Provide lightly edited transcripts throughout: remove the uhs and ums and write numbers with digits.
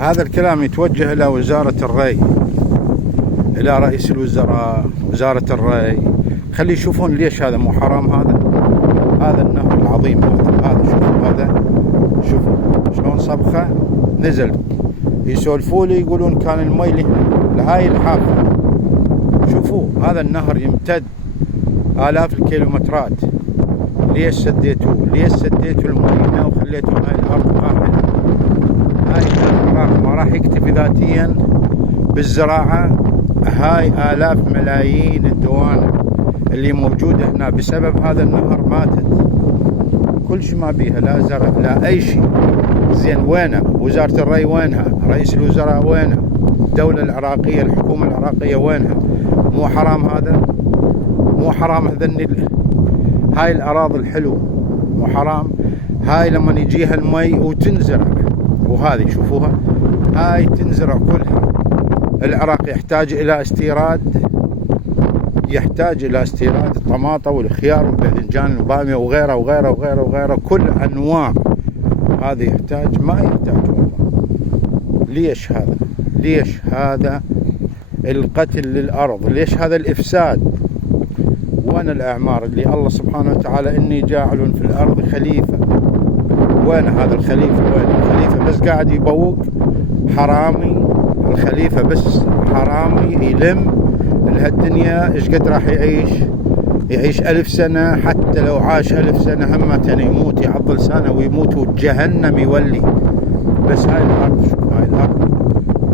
هذا الكلام يتوجه إلى وزارة الري، إلى رئيس الوزراء، وزارة الري. خلي يشوفون ليش هذا مو حرام. هذا النهر العظيم هذا شوفوا، هذا شوفوا شلون صبخة نزل. يسولفوا لي يقولون كان المي لهاي الحافة. شوفوا هذا النهر يمتد آلاف الكيلومترات. ليش سديتوه؟ ليش سديتوا المينا وخليتوا هاي الأرض قاحلة؟ هاي العراق ما راح يكتفي ذاتيا بالزراعة. هاي آلاف ملايين الدوانة اللي موجودة هنا بسبب هذا النهر ماتت. كل شيء ما بيها، لا زرع لا أي شيء. زين وينها وزارة الري؟ وينها رئيس الوزراء؟ وينها الدولة العراقية، الحكومة العراقية؟ وينها؟ مو حرام هذا؟ مو حرام هذا هاي الأراضي الحلوة؟ مو حرام هاي لما يجيها المي وتنزرع؟ وهذه شوفوها هاي تنزرع كلها. العراق يحتاج إلى استيراد، يحتاج إلى استيراد الطماطة والخيار والباذنجان والبامية وغيره وغيره وغيره وغيره، كل أنواع. هذا يحتاج، ما يحتاج والله. ليش هذا؟ ليش هذا القتل للأرض؟ ليش هذا الإفساد؟ وين الأعمار اللي الله سبحانه وتعالى إني جاعل في الأرض خليفة؟ وين هذا الخليفة؟ وين الخليفة؟ بس قاعد يبوق، حرامي. الخليفة بس حرامي يلم لهالدنيا. إيش قد راح يعيش 1000 سنة. حتى لو عاش 1000 سنة همة يموت، يعضل سنة ويموت وجهنم يولي. بس هاي الأرض، شوف هاي الأرض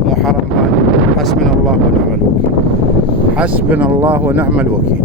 مو حرام هاي؟ حسبنا الله ونعم الوكيل، حسبنا الله ونعم الوكيل.